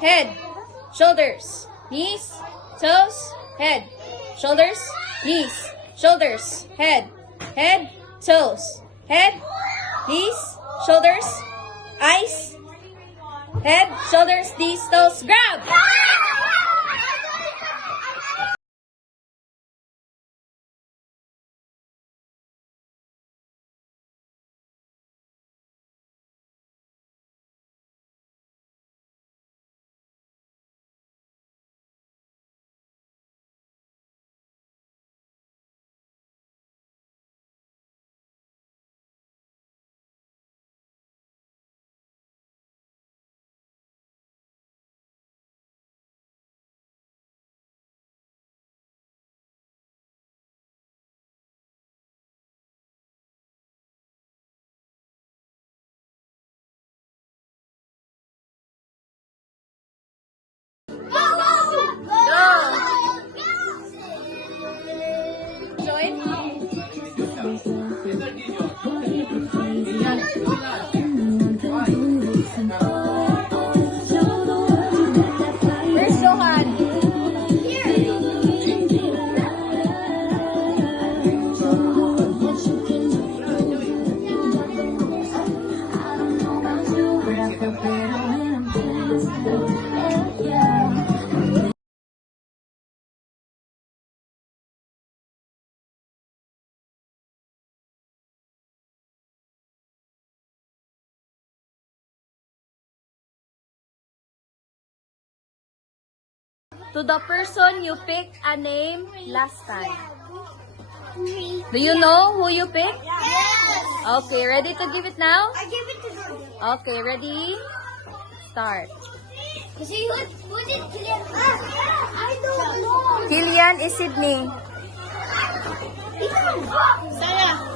head, shoulders, knees, toes, head, shoulders, knees, shoulders, head, toes, head, knees, shoulders, eyes, head, shoulders, knees, toes, grab! Where's Johan? To the person you picked a name last time. Do you know who you picked? Yes! Okay, ready to give it now? I give it to them. Okay, ready? Start. See, who did Kylian? I don't know. Kylian is Sydney. Saya.